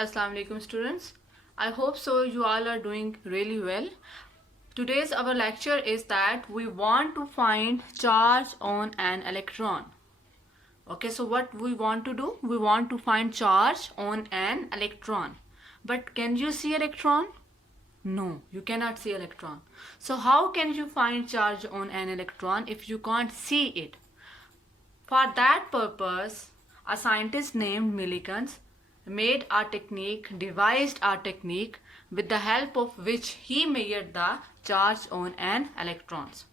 Assalamu alaikum students. I hope so you all are doing really well. Today's our lecture is that we want to find charge on an electron. Okay, so what we want to do? We want to find charge on an electron. But can you see electron? No, you cannot see electron. So how can you find charge on an electron if you can't see it? For that purpose, a scientist named Millikan devised a technique with the help of which he measured the charge on an electrons.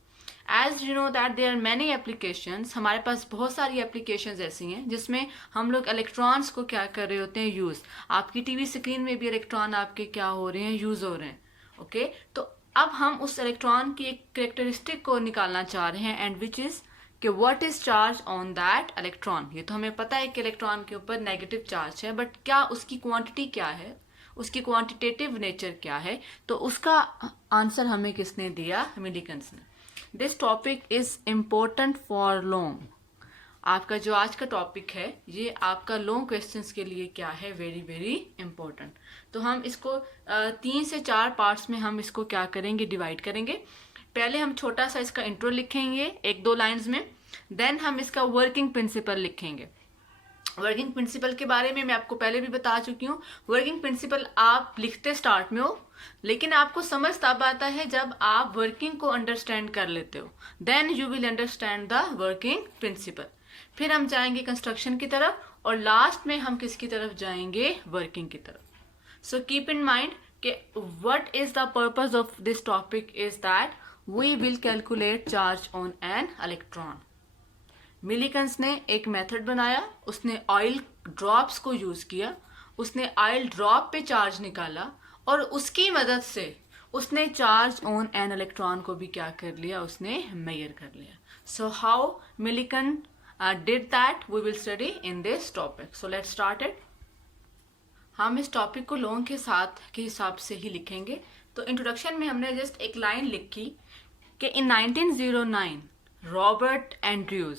As you know that there are many applications, हमारे पास बहुत सारी applications ऐसी हैं जिसमें हम लोग electrons को क्या कर रहे होते हैं यूज़. आपकी टीवी स्क्रीन में भी इलेक्ट्रॉन आपके क्या हो रहे हैं, यूज़ हो रहे हैं. ओके, तो अब हम उस इलेक्ट्रॉन की एक करेक्टरिस्टिक को निकालना चाह रहे हैं एंड विच इज़ कि what is charge on that electron. ये तो हमें पता है कि इलेक्ट्रॉन के ऊपर नेगेटिव चार्ज है, बट क्या उसकी क्वांटिटी क्या है, उसकी क्वांटिटेटिव नेचर क्या है, तो उसका आंसर हमें किसने दिया? मिलिकन्स ने. This topic is important for long. आपका जो आज का टॉपिक है ये आपका लॉन्ग क्वेश्चंस के लिए क्या है, वेरी वेरी इंपॉर्टेंट. तो हम इसको 3 से 4 पार्ट्स में हम इसको क्या करेंगे, डिवाइड करेंगे. पहले हम छोटा सा इसका इंट्रो लिखेंगे 1-2 लाइंस में, देन हम इसका वर्किंग प्रिंसिपल लिखेंगे. वर्किंग प्रिंसिपल के बारे में मैं आपको पहले भी बता चुकी हूँ. वर्किंग प्रिंसिपल आप लिखते स्टार्ट में हो, लेकिन आपको समझ तब आता है जब आप वर्किंग को अंडरस्टैंड कर लेते हो. Then you will understand the working principle. फिर हम जाएंगे कंस्ट्रक्शन की तरफ और लास्ट में हम किसकी तरफ जाएंगे, वर्किंग की तरफ. सो कीप इन माइंड कि what is the purpose of this topic is that we will calculate charge on an electron. Millikan's ने एक मेथड बनाया, उसने ऑयल ड्रॉप्स को यूज किया, उसने ऑयल ड्रॉप पे चार्ज निकाला और उसकी मदद से उसने चार्ज ऑन एन इलेक्ट्रॉन को भी क्या कर लिया, उसने मेजर कर लिया. So how Millikan did that we will study in this topic. So let's start it. हम इस टॉपिक को लॉन्ग के साथ के हिसाब से ही लिखेंगे. तो इंट्रोडक्शन में हमने जस्ट एक लाइन लिखी कि इन 1909 रॉबर्ट एंड्रयूज,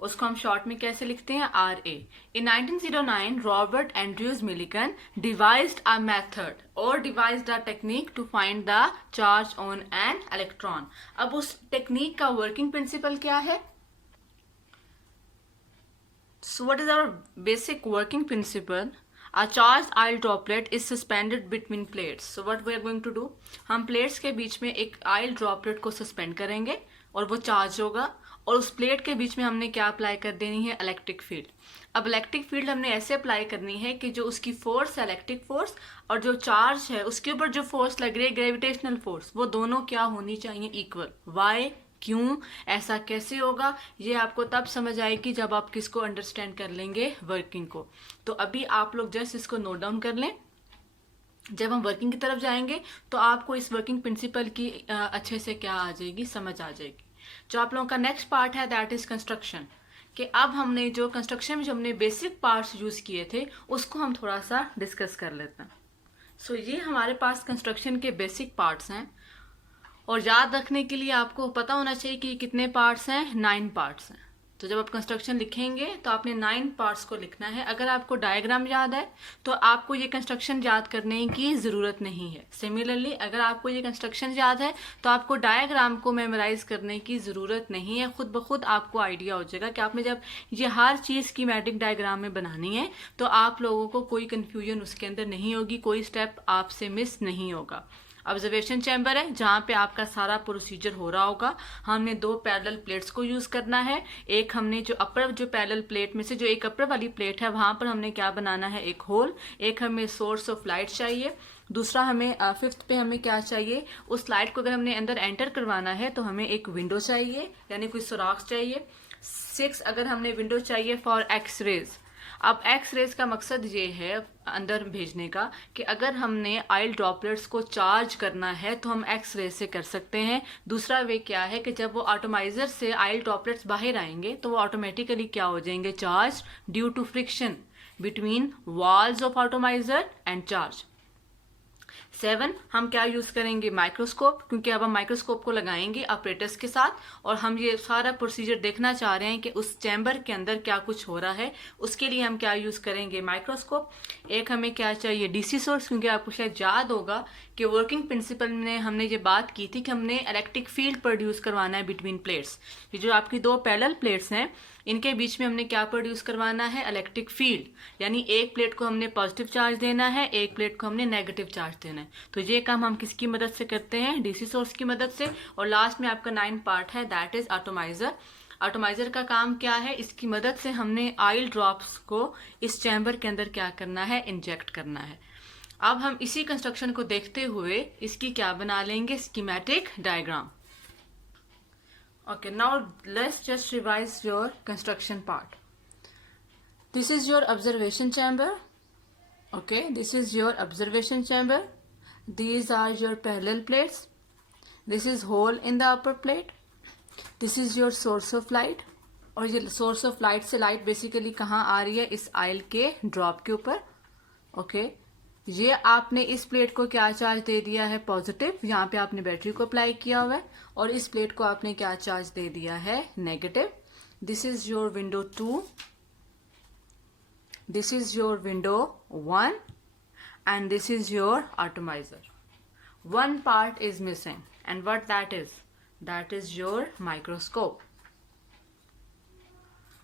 उसको हम शॉर्ट में कैसे लिखते हैं, RA. In 1909 Robert Andrews Millikan devised a method और devised a technique to find the charge on an electron. अब उस टेक्निक का वर्किंग प्रिंसिपल क्या है? So what is our basic working principle? A charged oil droplet is suspended between plates. So what we are going to do? हम plates के बीच में एक ऑयल ड्रॉपलेट को सस्पेंड करेंगे और वो चार्ज होगा और उस प्लेट के बीच में हमने क्या अप्लाई कर देनी है, इलेक्ट्रिक फील्ड. अब इलेक्ट्रिक फील्ड हमने ऐसे अप्लाई करनी है कि जो उसकी फोर्स है इलेक्ट्रिक फोर्स और जो चार्ज है उसके ऊपर जो फोर्स लग रही है ग्रेविटेशनल फोर्स, वो दोनों क्या होनी चाहिए, इक्वल. वाई, क्यों, ऐसा कैसे होगा, ये आपको तब समझ आएगी जब आप किसको अंडरस्टैंड कर लेंगे, वर्किंग को. तो अभी आप लोग जस्ट इसको नोट डाउन कर लें. जब हम वर्किंग की तरफ जाएंगे तो आपको इस वर्किंग प्रिंसिपल की अच्छे से क्या आ जाएगी, समझ आ जाएगी. जो आप लोगों का नेक्स्ट पार्ट है दैट इज कंस्ट्रक्शन. कि अब हमने जो कंस्ट्रक्शन में जो हमने बेसिक पार्ट्स यूज किए थे उसको हम थोड़ा सा डिस्कस कर लेते हैं. सो ये हमारे पास कंस्ट्रक्शन के बेसिक पार्ट्स हैं और याद रखने के लिए आपको पता होना चाहिए कि कितने पार्ट्स हैं, 9 पार्ट्स हैं. तो जब आप कंस्ट्रक्शन लिखेंगे तो आपने 9 पार्ट्स को लिखना है. अगर आपको डायग्राम याद है तो आपको ये कंस्ट्रक्शन याद करने की ज़रूरत नहीं है. सिमिलरली अगर आपको ये कंस्ट्रक्शन याद है तो आपको डायग्राम को मेमोराइज करने की ज़रूरत नहीं है. खुद ब खुद आपको आइडिया हो जाएगा कि आपने जब ये हर चीज़ स्कीमेटिक डायग्राम में बनानी है तो आप लोगों को कोई कन्फ्यूजन उसके अंदर नहीं होगी, कोई स्टेप आपसे मिस नहीं होगा. ऑब्जर्वेशन चैम्बर है जहाँ पे आपका सारा प्रोसीजर हो रहा होगा. हमने 2 पैरेलल प्लेट्स को यूज़ करना है. एक हमने जो पैरेलल प्लेट में से जो एक अपर वाली प्लेट है वहाँ पर हमने क्या बनाना है, एक होल. एक हमें सोर्स ऑफ लाइट चाहिए. दूसरा हमें 5th पे हमें क्या चाहिए, उस लाइट को अगर हमने अंदर एंटर करवाना है तो हमें एक विंडो चाहिए, यानी कोई सुराख चाहिए. 6 अगर हमने विंडो चाहिए फॉर एक्स रेज. अब एक्स रेज का मकसद ये है अंदर भेजने का कि अगर हमने ऑयल ड्रॉपलेट्स को चार्ज करना है तो हम एक्स रेज से कर सकते हैं. दूसरा वे क्या है कि जब वो ऑटोमाइजर से ऑयल ड्रॉपलेट्स बाहर आएंगे तो वो ऑटोमेटिकली क्या हो जाएंगे, charge, due to friction between walls of atomiser and charge. 7 हम क्या यूज़ करेंगे, माइक्रोस्कोप, क्योंकि अब हम माइक्रोस्कोप को लगाएंगे ऑपरेटर्स के साथ और हम ये सारा प्रोसीजर देखना चाह रहे हैं कि उस चैम्बर के अंदर क्या कुछ हो रहा है। उसके लिए हम क्या यूज़ करेंगे, माइक्रोस्कोप। एक हमें क्या चाहिए, डीसी सोर्स, क्योंकि आपको शायद याद होगा कि वर्किंग प्रिंसिपल में हमने ये बात की थी कि हमने इलेक्ट्रिक फील्ड प्रोड्यूस करवाना है बिटवीन प्लेट्स। ये जो आपकी दो पैरेलल प्लेट्स हैं इनके बीच में हमने क्या प्रोड्यूस करवाना है, इलेक्ट्रिक फील्ड। यानी एक प्लेट को हमने पॉजिटिव चार्ज देना है, एक प्लेट को हमने नेगेटिव चार्ज देना है। तो ये काम हम किसकी मदद से करते हैं, डीसी सोर्स की मदद से। और लास्ट में आपका 9 पार्ट है, दैट इज एटॉमाइजर। एटॉमाइजर का काम क्या है, इसकी मदद से हमने ऑयल ड्रॉप्स को इस चैम्बर के अंदर क्या करना है, इंजेक्ट करना है। अब हम इसी कंस्ट्रक्शन को देखते हुए इसकी क्या बना लेंगे, schematic diagram. Okay, now let's just revise your construction part. This is your observation chamber. Okay, this is your observation chamber. These are your parallel plates. This is hole in the upper plate. This is your source of light. और ये source of light से light basically कहाँ आ रही है, इस oil के drop के ऊपर। Okay, ये आपने इस प्लेट को क्या चार्ज दे दिया है, पॉजिटिव। यहाँ पे आपने बैटरी को अप्लाई किया हुआ है। और इस प्लेट को आपने क्या चार्ज दे दिया है, negative. This is your window 2, this is your window 1 and this is your atomiser. One part is missing and what that is your microscope.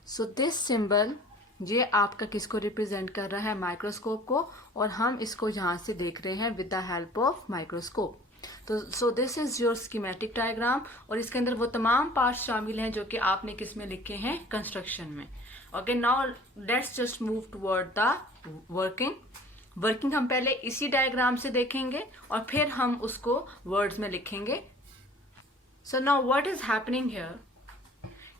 So this symbol ये आपका किसको रिप्रेजेंट कर रहा है, माइक्रोस्कोप को। और हम इसको यहाँ से देख रहे हैं with the help of microscope. तो so this is your schematic diagram. और इसके अंदर वो तमाम पार्ट शामिल हैं जो कि आपने किस में लिखे हैं, कंस्ट्रक्शन में। Okay, now let's just move toward the working हम पहले इसी डायग्राम से देखेंगे और फिर हम उसको वर्ड्स में लिखेंगे। सो now what is happening here,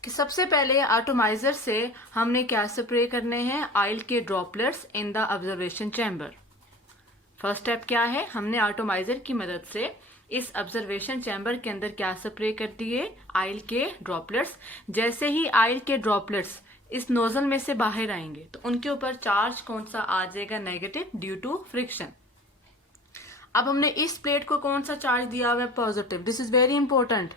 कि सबसे पहले एटॉमाइजर से हमने क्या स्प्रे करने हैं, ऑयल के droplets in the observation chamber. First step क्या है, हमने एटॉमाइजर की मदद से इस ऑब्जर्वेशन चैम्बर के अंदर क्या स्प्रे कर दिए, ऑयल के ड्रॉपलेट्स। जैसे ही ऑयल के ड्रॉपलेट्स इस नोजल में से बाहर आएंगे तो उनके ऊपर चार्ज कौन सा आ जाएगा, नेगेटिव, ड्यू टू फ्रिक्शन। अब हमने इस प्लेट को कौन सा चार्ज दिया हुआ है, positive. This is very important.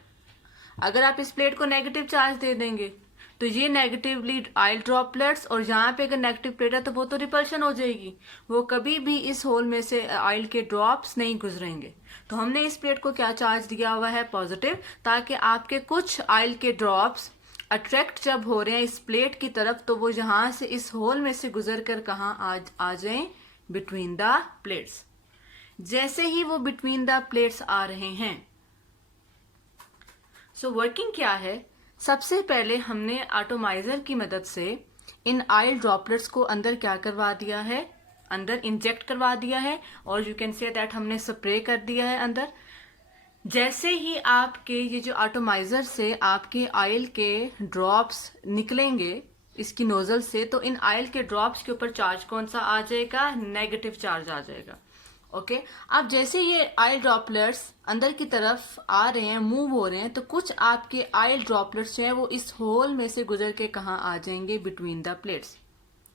अगर आप इस प्लेट को नेगेटिव चार्ज दे देंगे तो ये नेगेटिवली ऑयल ड्रॉपलेट्स, और यहाँ पे अगर नेगेटिव प्लेट है तो वो तो रिपल्शन हो जाएगी, वो कभी भी इस होल में से ऑयल के ड्रॉप्स नहीं गुजरेंगे। तो हमने इस प्लेट को क्या चार्ज दिया हुआ है, पॉजिटिव, ताकि आपके कुछ ऑयल के ड्रॉप्स अट्रैक्ट जब हो रहे हैं इस प्लेट की तरफ तो वो यहाँ से इस होल में से गुजर कर कहाँ आ जाएं, बिटवीन द प्लेट्स। जैसे ही वो बिटवीन द प्लेट्स आ रहे हैं, सो वर्किंग क्या है, सबसे पहले हमने एटॉमाइजर की मदद से इन ऑयल ड्रॉपलेट्स को अंदर क्या करवा दिया है, अंदर इंजेक्ट करवा दिया है। और यू कैन से दैट हमने स्प्रे कर दिया है अंदर। जैसे ही आपके ये जो एटॉमाइजर से आपके ऑयल के ड्रॉप्स निकलेंगे इसकी नोजल से, तो इन ऑयल के ड्रॉप्स के ऊपर चार्ज कौन सा आ जाएगा, नेगेटिव चार्ज आ जाएगा। ओके, अब जैसे ये ऑयल ड्रॉपलेट्स अंदर की तरफ आ रहे हैं, मूव हो रहे हैं, तो कुछ आपके ऑयल ड्रॉपलेट्स जो है वो इस होल में से गुजर के कहाँ आ जाएंगे, बिटवीन द प्लेट्स।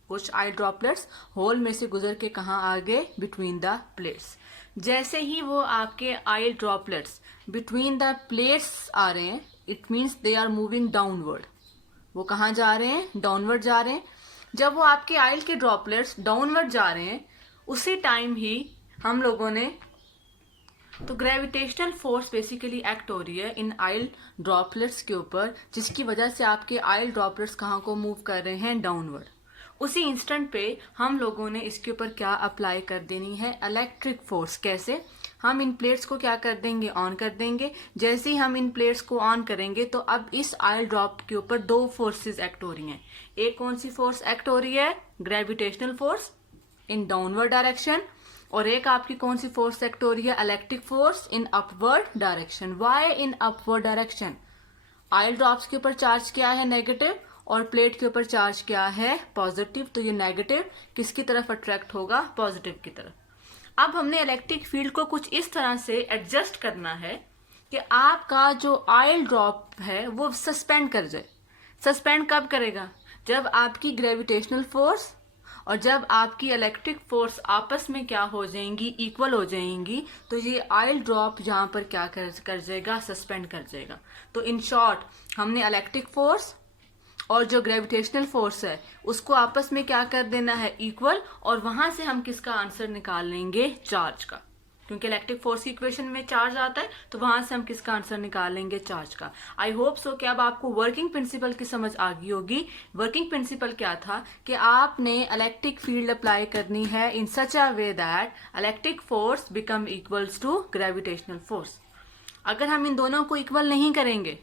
कुछ ऑयल ड्रॉपलेट्स होल में से गुजर के कहाँ आ गए, बिटवीन द प्लेट्स। जैसे ही वो आपके oil droplets between the plates आ रहे हैं, it means they are moving downward. वो कहाँ जा रहे हैं, डाउनवर्ड जा रहे हैं। जब वो आपके ऑयल के ड्रॉपलेट्स डाउनवर्ड जा रहे हैं, उसी टाइम ही हम लोगों ने, तो ग्रेविटेशनल फोर्स बेसिकली एक्ट हो रही है इन ऑयल ड्रॉपलेट्स के ऊपर, जिसकी वजह से आपके ऑयल ड्रॉपलेट्स कहाँ को मूव कर रहे हैं, डाउनवर्ड। उसी इंस्टेंट पे हम लोगों ने इसके ऊपर क्या अप्लाई कर देनी है, इलेक्ट्रिक फोर्स। कैसे, हम इन प्लेट्स को क्या कर देंगे, ऑन कर देंगे। जैसे ही हम इन प्लेट्स को ऑन करेंगे तो अब इस ऑयल ड्रॉप के ऊपर दो फोर्सेस एक्ट हो रही हैं। एक कौन सी फोर्स एक्ट हो रही है, gravitational force in downward direction, और एक आपकी कौन सी फोर्स एक्ट हो रही है, electric force in upward direction. Why in upward direction, oil drops के ऊपर चार्ज क्या है, नेगेटिव, और प्लेट के ऊपर चार्ज क्या है, पॉजिटिव। तो ये नेगेटिव किसकी तरफ अट्रैक्ट होगा, पॉजिटिव की तरफ। अब हमने इलेक्ट्रिक फील्ड को कुछ इस तरह से एडजस्ट करना है कि आपका जो ऑयल ड्रॉप है वो सस्पेंड कर जाए। सस्पेंड कब करेगा, जब आपकी ग्रेविटेशनल फोर्स और जब आपकी इलेक्ट्रिक फोर्स आपस में क्या हो जाएंगी, इक्वल हो जाएंगी, तो ये ऑयल ड्रॉप यहाँ पर क्या कर जाएगा, सस्पेंड कर जाएगा। तो इन शॉर्ट हमने इलेक्ट्रिक फोर्स और जो ग्रेविटेशनल फोर्स है उसको आपस में क्या कर देना है, इक्वल, और वहां से हम किसका आंसर निकाल लेंगे, चार्ज का, क्योंकि इलेक्ट्रिक फोर्स की इक्वेशन में चार्ज आता है, तो वहां से हम किसका आंसर निकाल लेंगे, चार्ज का। आई होप सो कि अब आपको वर्किंग प्रिंसिपल की समझ आ गई होगी। वर्किंग प्रिंसिपल क्या था कि आपने इलेक्ट्रिक फील्ड अप्लाई करनी है in such a way that electric force become equals to gravitational force. अगर हम इन दोनों को इक्वल नहीं करेंगे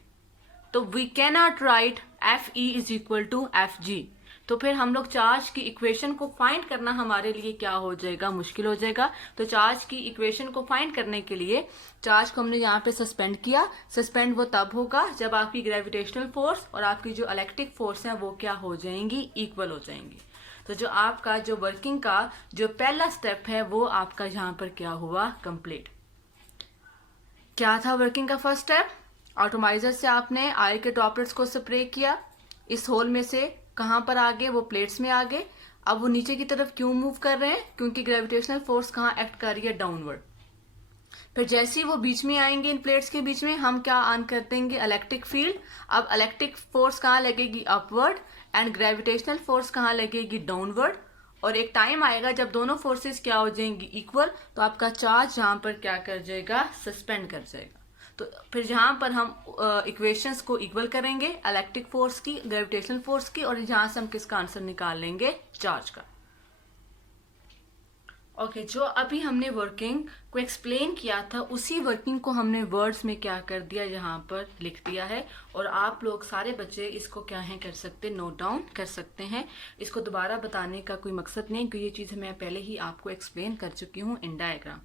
तो we can not write F E is equal to F G. तो फिर हम लोग चार्ज की इक्वेशन को फाइंड करना हमारे लिए क्या हो जाएगा, मुश्किल हो जाएगा। तो चार्ज की इक्वेशन को फाइंड करने के लिए चार्ज को हमने यहाँ पे सस्पेंड किया। सस्पेंड वो तब होगा जब आपकी ग्रेविटेशनल फोर्स और आपकी जो इलेक्ट्रिक फोर्स है वो क्या हो जाएंगी, इक्वल हो जाएंगी। तो जो आपका जो वर्किंग का जो पहला स्टेप है वो आपका यहाँ पर क्या हुआ, कंप्लीट। क्या था वर्किंग का फर्स्ट स्टेप, एटॉमाइजर से आपने ऑयल के ड्रॉपलेट्स को स्प्रे किया, इस होल में से कहां पर आ गए, वो प्लेट्स में आ गए। अब वो नीचे की तरफ क्यों मूव कर रहे हैं, क्योंकि ग्रेविटेशनल फोर्स कहां एक्ट कर रही है, डाउनवर्ड। फिर जैसे ही वो बीच में आएंगे, इन प्लेट्स के बीच में, हम क्या ऑन कर देंगे, इलेक्ट्रिक फील्ड। अब इलेक्ट्रिक फोर्स कहां लगेगी, अपवर्ड, एंड ग्रेविटेशनल फोर्स कहां लगेगी, डाउनवर्ड। और एक टाइम आएगा जब दोनों फोर्सेस क्या हो जाएंगी, इक्वल, तो आपका चार्ज यहाँ पर क्या कर जाएगा, सस्पेंड कर जाएगा। तो फिर यहाँ पर हम इक्वेशंस को इक्वल करेंगे, इलेक्ट्रिक फोर्स की, ग्रेविटेशनल फोर्स की, और यहाँ से हम किसका आंसर निकाल लेंगे, चार्ज का। ओके, जो अभी हमने वर्किंग को एक्सप्लेन किया था उसी वर्किंग को हमने वर्ड्स में क्या कर दिया, यहाँ पर लिख दिया है। और आप लोग सारे बच्चे इसको क्या है कर सकते, नोट डाउन कर सकते हैं। इसको दोबारा बताने का कोई मकसद नहीं, क्योंकि ये चीज़ मैं पहले ही आपको एक्सप्लेन कर चुकी हूँ इन डायग्राम।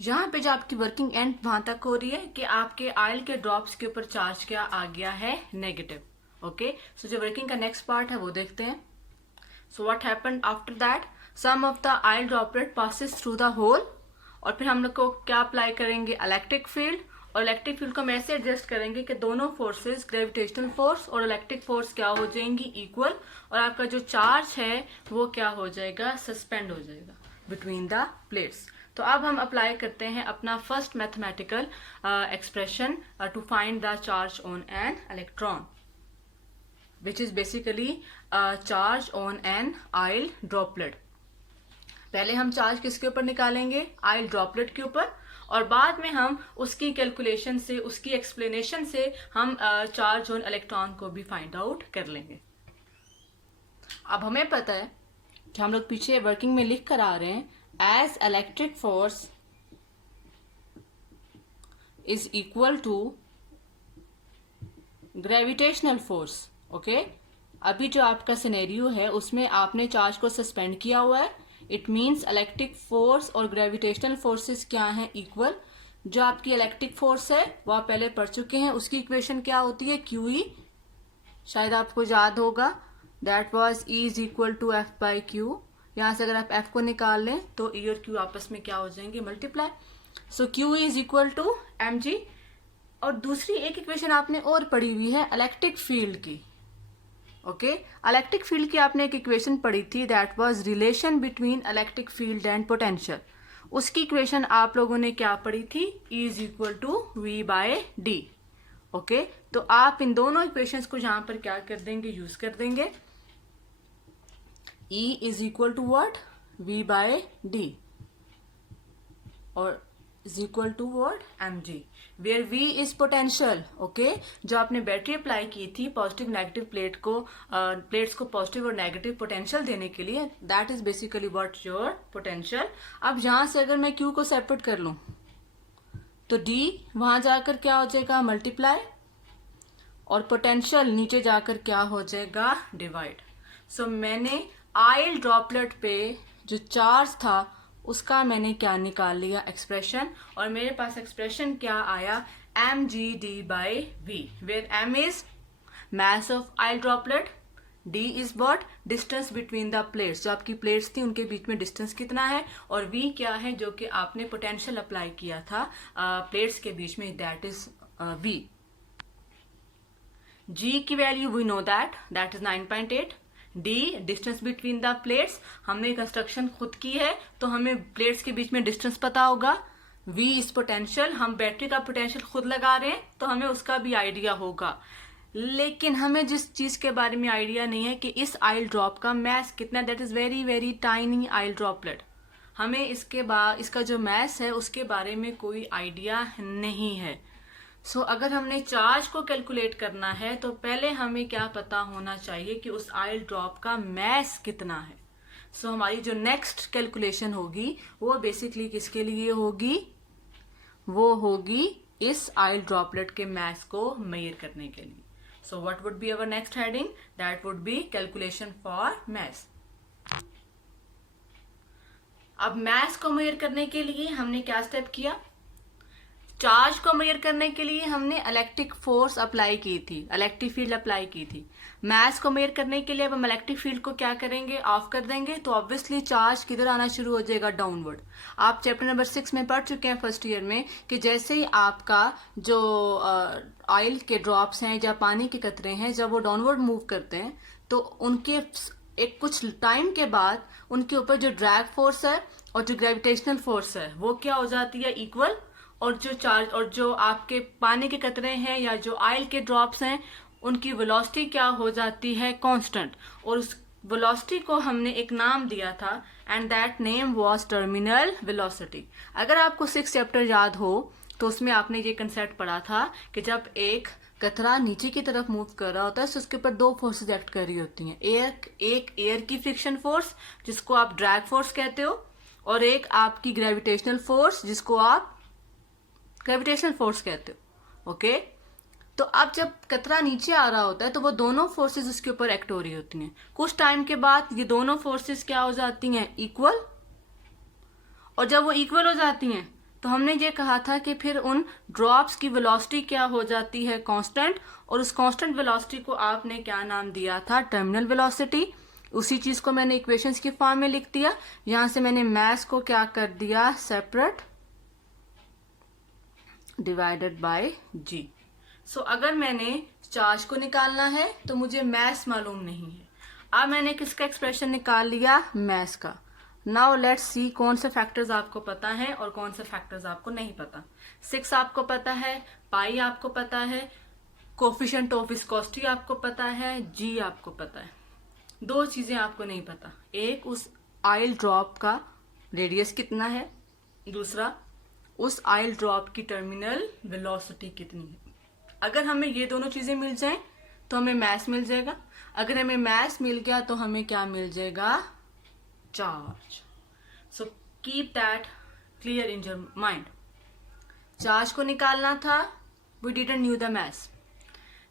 यहाँ पे जो आपकी वर्किंग एंड वहां तक हो रही है कि आपके ऑयल के ड्रॉप्स के ऊपर चार्ज क्या आ गया है, नेगेटिव। ओके, सो जो वर्किंग का नेक्स्ट पार्ट है वो देखते हैं। So what happened after that, some of the oil droplet passes through the hole, और फिर हम लोग को क्या अप्लाई करेंगे, इलेक्ट्रिक फील्ड। और इलेक्ट्रिक फील्ड को हम ऐसे एडजस्ट करेंगे कि दोनों फोर्सेस, ग्रेविटेशनल फोर्स और इलेक्ट्रिक फोर्स क्या हो जाएंगी, इक्वल, और आपका जो चार्ज है वो क्या हो जाएगा, सस्पेंड हो जाएगा बिटवीन द प्लेट्स। तो अब हम अप्लाई करते हैं अपना first mathematical expression to find the charge on an electron, which is basically charge on an oil droplet. पहले हम चार्ज किसके ऊपर निकालेंगे, ऑयल ड्रॉपलेट के ऊपर, और बाद में हम उसकी कैलकुलेशन से, उसकी एक्सप्लेनेशन से हम चार्ज ऑन इलेक्ट्रॉन को भी फाइंड आउट कर लेंगे। अब हमें पता है जो हम लोग पीछे वर्किंग में लिख कर आ रहे हैं, as electric force is equal to gravitational force। Okay, अभी जो आपका सिनेरियो है उसमें आपने चार्ज को सस्पेंड किया हुआ है। इट मीन्स इलेक्ट्रिक फोर्स और ग्रेविटेशनल फोर्सेस क्या हैं, इक्वल। जो आपकी इलेक्ट्रिक फोर्स है वो आप पहले पढ़ चुके हैं, उसकी इक्वेशन क्या होती है, क्यू ई, शायद आपको याद होगा, that was E is equal to F by Q. यहाँ से अगर आप F को निकाल लें तो E और Q आपस में क्या हो जाएंगे, multiply. So Q is equal to mg। और दूसरी एक इक्वेशन आपने और पढ़ी हुई है इलेक्ट्रिक फील्ड की। ओके, इलेक्ट्रिक फील्ड की आपने एक इक्वेशन पढ़ी थी, that was relation between electric field and potential. उसकी इक्वेशन आप लोगों ने क्या पढ़ी थी, E is equal to V by D. Okay, तो आप इन दोनों इक्वेशंस को यहाँ पर क्या कर देंगे, यूज कर देंगे। E is equal to what, V by D, और is equal to what, mg, where V is potential। Okay, जो आपने बैटरी अप्लाई की थी पॉजिटिव नेगेटिव प्लेट्स को पॉजिटिव और नेगेटिव पोटेंशियल देने के लिए, that is basically what your potential. अब यहाँ से अगर मैं Q को सेपरेट कर लूं तो D वहां जाकर क्या हो जाएगा, मल्टीप्लाई, और पोटेंशियल नीचे जाकर क्या हो जाएगा, डिवाइड। सो मैंने ऑयल ड्रॉपलेट पे जो चार्ज था उसका मैंने क्या निकाल लिया, एक्सप्रेशन, और मेरे पास एक्सप्रेशन क्या आया, mg/d by v, where m is mass of oil droplet, d is what, distance between the plates, जो आपकी प्लेट्स थी उनके बीच में डिस्टेंस कितना है, और v क्या है जो कि आपने पोटेंशियल अप्लाई किया था प्लेट्स के बीच में, दैट इज v। g की value we know that is 9.8, D distance between the plates, हमने कंस्ट्रक्शन खुद की है तो हमें प्लेट्स के बीच में डिस्टेंस पता होगा। वी इज पोटेंशियल, हम बैटरी का पोटेंशियल खुद लगा रहे हैं तो हमें उसका भी आइडिया होगा। लेकिन हमें जिस चीज के बारे में आइडिया नहीं है कि इस आइल ड्रॉप का मैस कितना, that is very very tiny oil droplet, हमें इसका जो मैस है उसके बारे में कोई आइडिया नहीं है। सो अगर हमने चार्ज को कैलकुलेट करना है तो पहले हमें क्या पता होना चाहिए कि उस आइल ड्रॉप का मैस कितना है। सो हमारी जो नेक्स्ट कैलकुलेशन होगी वो बेसिकली किसके लिए होगी, वो होगी इस आइल ड्रॉपलेट के मैस को मेजर करने के लिए। So what would be our next heading, that would be calculation for mass. अब मैस को मेजर करने के लिए हमने क्या स्टेप किया, चार्ज को मेजर करने के लिए हमने इलेक्ट्रिक फोर्स अप्लाई की थी, इलेक्ट्रिक फील्ड अप्लाई की थी। मैस को मेजर करने के लिए अब हम इलेक्ट्रिक फील्ड को क्या करेंगे, ऑफ कर देंगे, तो ऑब्वियसली चार्ज किधर आना शुरू हो जाएगा, डाउनवर्ड। आप चैप्टर नंबर 6 में पढ़ चुके हैं फर्स्ट ईयर में कि जैसे ही आपका जो ऑयल के ड्रॉप्स हैं या पानी के कतरे हैं जब वो डाउनवर्ड मूव करते हैं तो उनके एक कुछ टाइम के बाद उनके ऊपर जो ड्रैग फोर्स है और जो ग्रेविटेशनल फोर्स है वो क्या हो जाती है, इक्वल। और जो चार्ज और जो आपके पानी के कतरे हैं या जो ऑयल के ड्रॉप्स हैं उनकी वेलोसिटी क्या हो जाती है, कांस्टेंट। और उस वेलोसिटी को हमने एक नाम दिया था and that name was terminal velocity. अगर आपको 6 चैप्टर याद हो तो उसमें आपने ये कंसेप्ट पढ़ा था कि जब एक कतरा नीचे की तरफ मूव कर रहा होता है तो उसके ऊपर दो फोर्सेस एक्ट कर रही होती हैं, एक एयर की फ्रिक्शन फोर्स जिसको आप ड्रैग फोर्स कहते हो और एक आपकी ग्रेविटेशनल फोर्स जिसको आप ग्रेविटेशनल फोर्स कहते हो। ओके, तो अब जब कतरा नीचे आ रहा होता है तो वो दोनों फोर्सेस उसके ऊपर एक्ट हो रही होती हैं। कुछ टाइम के बाद ये दोनों फोर्सेस क्या हो जाती हैं, इक्वल। और जब वो इक्वल हो जाती हैं तो हमने ये कहा था कि फिर उन ड्रॉप्स की वेलोसिटी क्या हो जाती है, कांस्टेंट। और उस कांस्टेंट वेलोसिटी को आपने क्या नाम दिया था, टर्मिनल वेलोसिटी। उसी चीज को मैंने इक्वेशंस की फॉर्म में लिख दिया। यहां से मैंने मैस को क्या कर दिया, सेपरेट डिवाइडेड बाय जी। सो अगर मैंने चार्ज को निकालना है तो मुझे मैस मालूम नहीं है। अब मैंने किसका एक्सप्रेशन निकाल लिया, मैस का। नाउ लेट्स सी कौन से फैक्टर्स आपको पता है और कौन से फैक्टर्स आपको नहीं पता। 6 आपको पता है, पाई आपको पता है, कोफिशिएंट ऑफ विस्कोसिटी आपको पता है, जी आपको पता है। 2 चीजें आपको नहीं पता, एक उस ऑयल ड्रॉप का रेडियस कितना है, दूसरा उस ऑयल ड्रॉप की टर्मिनल वेलोसिटी कितनी है। अगर हमें ये दोनों चीजें मिल जाएं तो हमें मैस मिल जाएगा। अगर हमें मैस मिल गया तो हमें क्या मिल जाएगा, charge. So keep that clear in your mind. Charge को निकालना था, we didn't knew the mass.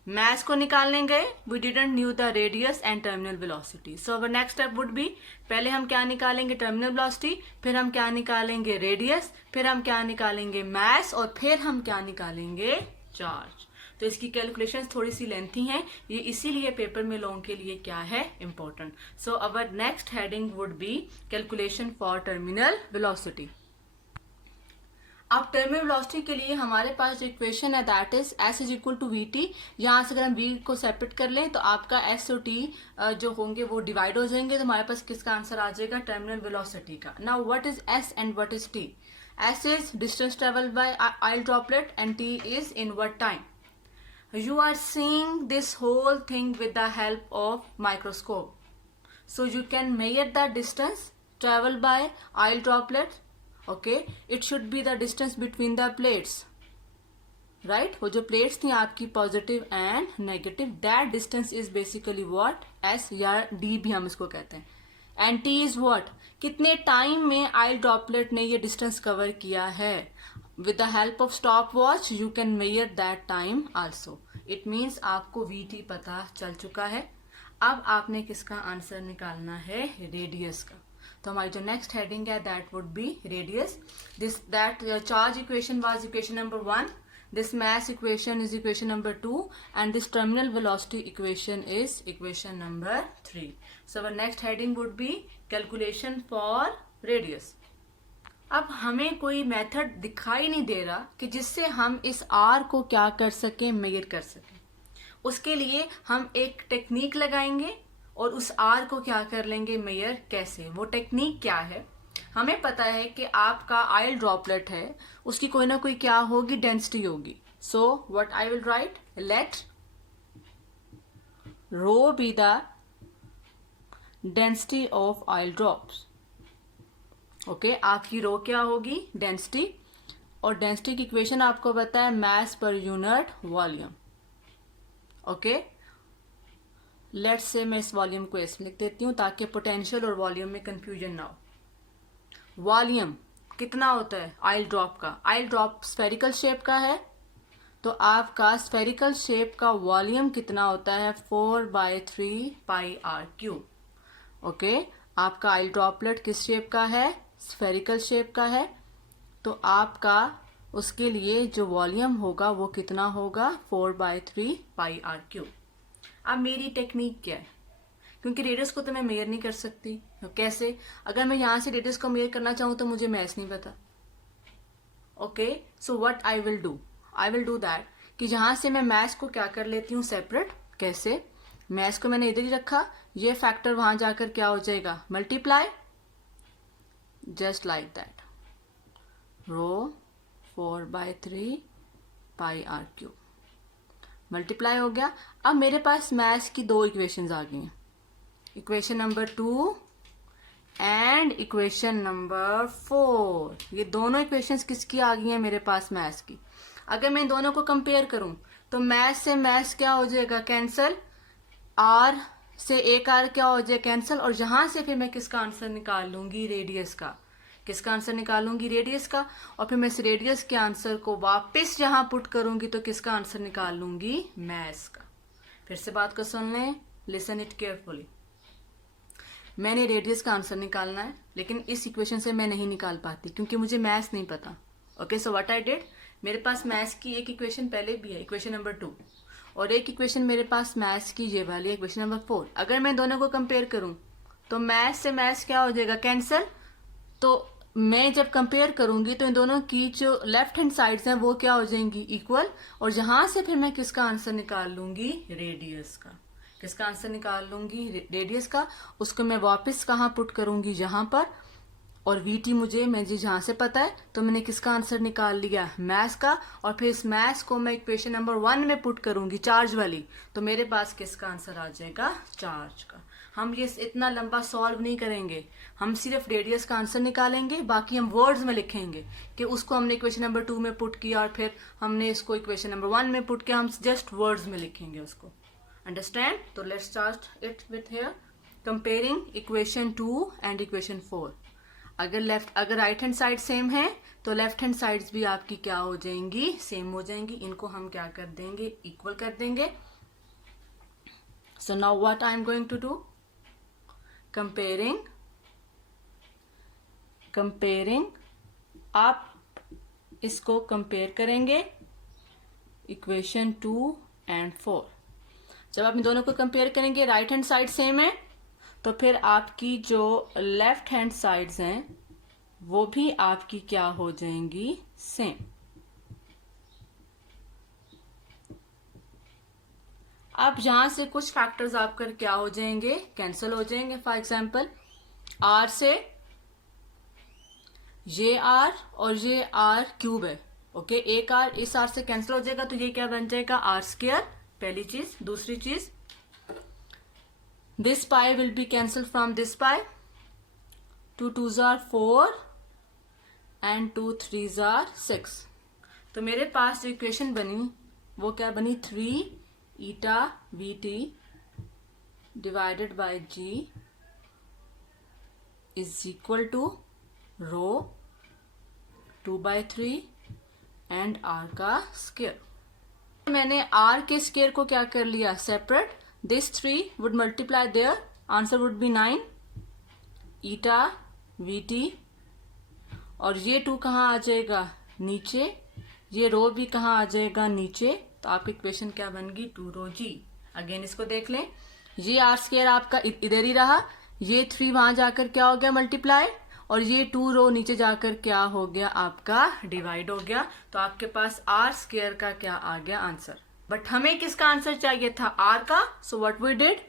Mass को निकालने गए, we didn't knew the radius and terminal velocity. So our next step would be, पहले हम क्या निकालेंगे, टर्मिनल वेलोसिटी, फिर हम क्या निकालेंगे, रेडियस, फिर हम क्या निकालेंगे, मैस, और फिर हम क्या निकालेंगे, चार्ज। तो इसकी कैलकुलेशंस थोड़ी सी लेंथी हैं, ये इसीलिए पेपर में लोगों के लिए क्या है, important. So our next heading would be calculation for terminal velocity. अब टर्मिनल वेलोसिटी के लिए हमारे पास जो इक्वेशन है that is S is equal to VT। यहाँ से अगर हम V को सेपरेट कर लें तो आपका S और T जो होंगे वो डिवाइड हो जाएंगे, तो हमारे पास किसका आंसर आ जाएगा, टर्मिनल वेलोसिटी का। Now what is S and what is T? S is distance traveled by oil droplet and T is in what time? You are seeing this whole thing with the help of microscope. So you can measure the distance traveled by oil droplet. Okay, it should be the distance between the plates. Right? वो जो plates थी आपकी positive and negative, that distance is basically what? S या D भी हम इसको कहते हैं। And T is what? कितने टाइम में ऑयल ड्रॉपलेट ने ये डिस्टेंस कवर किया है। With the help of stopwatch you can measure that time also. It means आपको VT पता चल चुका है। अब आपने किसका आंसर निकालना है, रेडियस का। तो हमारी जो नेक्स्ट हेडिंग है that would B radius. That charge equation was equation number 1, this mass equation is equation number 2 and this terminal velocity equation is equation number 3. So our next heading would be calculation for radius. अब हमें कोई method दिखाई नहीं दे रहा कि जिससे हम इस R को क्या कर सकें, मेजर कर सकें। उसके लिए हम एक टेक्निक लगाएंगे और उस आर को क्या कर लेंगे मेयर, कैसे, वो टेक्निक क्या है। हमें पता है कि आपका आयल ड्रॉपलेट है, उसकी कोई ना कोई क्या होगी, डेंसिटी होगी। So what I will write, let rho be the density of oil drops. Okay, आपकी रो क्या होगी, डेंसिटी, और डेंसिटी की इक्वेशन आपको पता है मास per unit volume. Okay, let's say मैं इस वॉल्यूम को ऐसे लिख देती हूँ ताकि पोटेंशियल और वॉल्यूम में कंफ्यूजन ना हो। वॉल्यूम कितना होता है आयल ड्रॉप का, आयल ड्रॉप स्फेरिकल शेप का है, तो आपका स्फेरिकल शेप का वॉल्यूम कितना होता है, 4/3 पाई आर क्यूब। ओके, आपका आयल ड्रॉपलेट किस शेप का है, स्फेरिकल शेप का है, तो आपका उसके लिए जो वॉल्यूम होगा वो कितना होगा, 4/3 पाई आर क्यूब। अब मेरी टेक्निक क्या है, क्योंकि रेडियस को तो मैं मेयर नहीं कर सकती, तो कैसे, अगर मैं यहां से रेडियस को मेयर करना चाहूं तो मुझे मैथ नहीं पता। Okay, so what I will do that कि जहां से मैं मैथ्स को क्या कर लेती हूँ सेपरेट, कैसे, मैथ्स को मैंने इधर ही रखा, ये फैक्टर वहां जाकर क्या हो जाएगा, multiply, just like that, rho 4/3 pi r cube multiply हो गया। अब मेरे पास मैथ्स की दो इक्वेशंस आ गई हैं, equation number 2 and equation number 4। ये दोनों इक्वेशंस किसकी आ गई हैं मेरे पास, मैथ्स की। अगर मैं इन दोनों को कंपेयर करूं तो मैथ्स से मैथ्स क्या हो जाएगा, कैंसल, आर से एक आर क्या हो जाएगा, कैंसल, और जहां से फिर मैं किसका आंसर निकाल लूंगी, रेडियस का। किसका आंसर निकालूंगी, रेडियस का, और फिर मैं इस रेडियस के आंसर को वापस जहां पुट करूंगी तो किसका आंसर निकाल लूंगी, मैथ्स का। फिर से बात को सुन लें, लिसन इट केयरफुली। मैंने रेडियस का आंसर निकालना है, लेकिन इस इक्वेशन से मैं नहीं निकाल पाती क्योंकि मुझे मैथ्स नहीं पता। Okay, so what I did, मेरे पास मैथ्स की एक इक्वेशन पहले भी है, इक्वेशन नंबर 2, और एक इक्वेशन मेरे पास मैथ्स की ये वाली इक्वेशन नंबर 4। अगर मैं दोनों को कंपेयर करूं तो मैथ्स से मैथ्स क्या हो जाएगा, कैंसल। तो मैं जब कंपेयर करूंगी तो इन दोनों की जो लेफ्ट हैंड साइड्स हैं वो क्या हो जाएंगी, इक्वल, और जहां से फिर मैं किसका आंसर निकाल लूंगी, रेडियस का। किसका आंसर निकाल लूंगी, रेडियस का। उसको मैं वापस कहाँ पुट करूंगी, जहां पर, और वीटी मुझे जहां से पता है, तो मैंने किसका आंसर निकाल लिया, मैथ्स का। और फिर इस मैथ्स को मैं इक्वेशन नंबर 1 में पुट करूंगी, चार्ज वाली, तो मेरे पास किसका आंसर आ जाएगा, चार्ज का। हम ये इतना लंबा सॉल्व नहीं करेंगे, हम सिर्फ रेडियस का आंसर निकालेंगे, बाकी हम वर्ड्स में लिखेंगे कि उसको हमने इक्वेशन नंबर 2 में पुट किया और फिर हमने इसको इक्वेशन नंबर 1 में पुट किया, हम जस्ट वर्ड्स में लिखेंगे उसको। अंडरस्टैंड, तो let's start it with here comparing equation 2 and equation 4। अगर राइट हैंड साइड सेम है तो लेफ्ट हैंड साइड्स भी आपकी क्या हो जाएंगी, सेम हो जाएंगी। इनको हम क्या कर देंगे, इक्वल कर देंगे। So now what I am going to do, comparing, आप इसको कंपेयर करेंगे इक्वेशन 2 एंड 4। जब आप इन दोनों को कंपेयर करेंगे, राइट हैंड साइड सेम है, तो फिर आपकी जो लेफ्ट हैंड साइड्स हैं वो भी आपकी क्या हो जाएंगी, सेम। अब यहां से कुछ फैक्टर्स आपकर क्या हो जाएंगे, कैंसिल हो जाएंगे। फॉर एग्जाम्पल, आर से ये आर और ये आर क्यूब है, ओके, एक आर इस आर से कैंसिल हो जाएगा, तो ये क्या बन जाएगा, आर स्क्वायर, पहली चीज। दूसरी चीज, this pi will be cancelled from this pi, 2 2s are 4 and 2 3s are 6। तो मेरे पास जो इक्वेशन बनी वो क्या बनी, 3 eta vt divided by g is equal to rho 2/3 and r का स्क्वायर। मैंने r के स्क्वायर को क्या कर लिया, separate. This 3 would multiply there, answer would be 9 eta vt, और ये 2 कहाँ आ जाएगा, नीचे, ये रो भी कहाँ आ जाएगा, नीचे। तो आपकी इक्वेशन क्या बन गई, 2 रो जी। अगेन इसको देख लें, ये आर स्क्वायर आपका इधर ही रहा, ये 3 वहां जाकर क्या हो गया, मल्टीप्लाई, और ये 2 रो नीचे जाकर क्या हो गया, आपका डिवाइड हो गया। तो आपके पास आर स्क्वायर का क्या आ गया आंसर। बट हमें किसका आंसर चाहिए था, आर का। So what we did,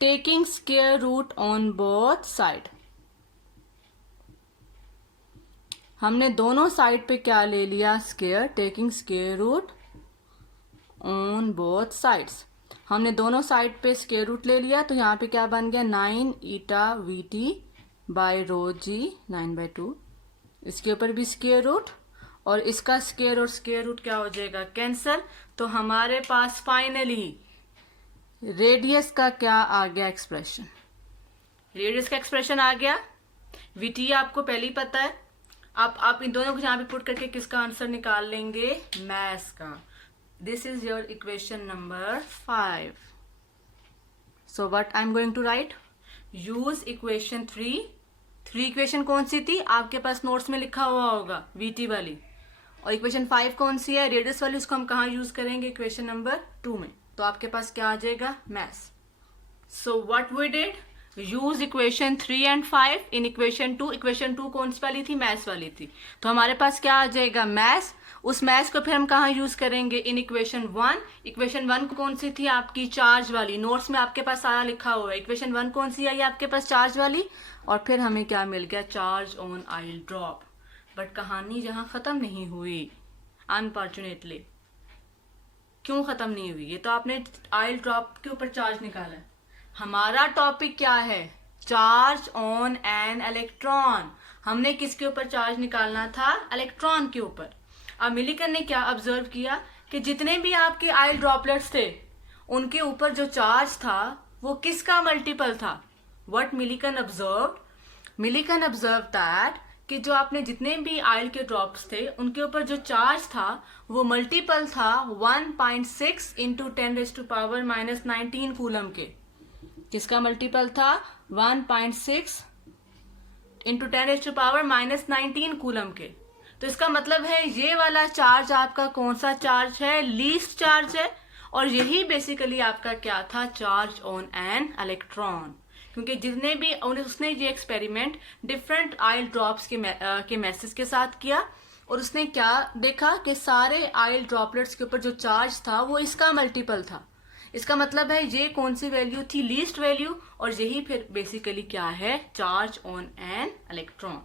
taking square root on both side. हमने दोनों साइड पे क्या ले लिया? Square, taking square root on both sides. हमने दोनों साइड पे स्क्वायर रूट ले लिया, तो यहाँ पे क्या बन गया? 9 ईटा वी टी बाई रो जी 9/2। इसके ऊपर भी स्क्वायर रूट, और इसका स्क्वायर और स्क्वायर रूट क्या हो जाएगा? कैंसल। तो हमारे पास फाइनली रेडियस का क्या आ गया एक्सप्रेशन? रेडियस का एक्सप्रेशन आ गया। वीटी आपको पहले ही पता है। आप इन दोनों को यहाँ पे पुट करके किसका आंसर निकाल लेंगे? मैथ्स का। This is your equation number 5. So what I am going to write? Use equation 3 equation कौन सी थी? आपके पास नोट्स में लिखा हुआ होगा, वीटी वाली। और इक्वेशन 5 कौन सी है? रेडियस वाली। इसको हम कहाँ यूज करेंगे? इक्वेशन नंबर 2 में। तो आपके पास क्या आ जाएगा? Maths. So what we did? Use equation 3 and 5 in equation 2। Equation 2 कौन सी वाली थी? मैथ्स वाली थी। तो हमारे पास क्या आ जाएगा? मैथ्स। उस मैथ्स को फिर हम कहाँ यूज करेंगे? In equation 1। इक्वेशन 1 कौन सी थी? आपकी चार्ज वाली। नोट्स में आपके पास सारा लिखा हुआ है। इक्वेशन 1 कौन सी आई आपके पास? चार्ज वाली। और फिर हमें क्या मिल गया? Charge on oil drop. But कहानी जहां खत्म नहीं हुई, अनफॉर्चुनेटली। क्यों खत्म नहीं हुई? ये तो आपने आइल ड्रॉप के ऊपर चार्ज निकाला है। हमारा टॉपिक क्या है? Charge on an electron. हमने किसके ऊपर चार्ज निकालना था? इलेक्ट्रॉन के ऊपर। अब मिलीकन ने क्या ऑब्जर्व किया कि जितने भी आपके आइल ड्रॉपलेट्स थे, उनके ऊपर जो चार्ज था वो किसका मल्टीपल था? What Millikan observe? Millikan observe that कि जो आपने जितने भी आइल के ड्रॉप्स थे, उनके ऊपर जो चार्ज था वो मल्टीपल था 1.6 इंटू 10⁻⁻19 कूलम के। किसका मल्टीपल था? 1.6 इंटू 10⁻⁻19 कूलम के। तो इसका मतलब है ये वाला चार्ज आपका कौन सा चार्ज है? लीस्ट चार्ज है। और यही बेसिकली आपका क्या था? Charge on an electron. क्योंकि जितने भी उसने ये एक्सपेरिमेंट डिफरेंट आइल ड्रॉप्स के मैसेज के साथ किया, और उसने क्या देखा कि सारे आइल ड्रॉपलेट्स के ऊपर जो चार्ज था वो इसका मल्टीपल था। इसका मतलब है ये कौन सी वैल्यू थी? Least value. और यही फिर बेसिकली क्या है? Charge on an electron.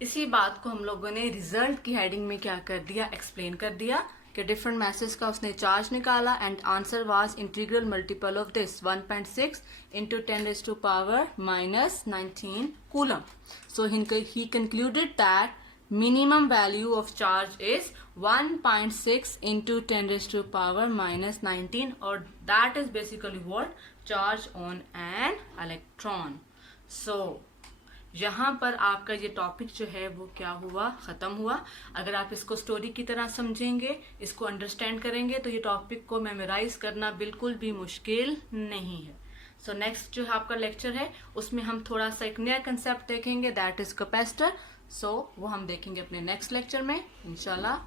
इसी बात को हम लोगों ने रिजल्ट की हेडिंग में क्या कर दिया? एक्सप्लेन कर दिया कि डिफरेंट मैसेज का उसने चार्ज निकाला, and answer was integral multiple of this 1.6 into 10⁻⁻19 coulomb. So he concluded that minimum value of charge is 1.6 into 10⁻⁻19, or that is basically what? Charge on an electron. So यहाँ पर आपका ये topic जो है वो क्या हुआ? खत्म हुआ। अगर आप इसको स्टोरी की तरह समझेंगे, इसको अंडरस्टैंड करेंगे, तो ये टॉपिक को मेमोराइज करना बिल्कुल भी मुश्किल नहीं है। सो नेक्स्ट जो आपका लेक्चर है उसमें हम थोड़ा सा एक नया कंसेप्ट देखेंगे, दैट इज कैपेसिटर। सो वो हम देखेंगे अपने नेक्स्ट लेक्चर में इंशाल्लाह।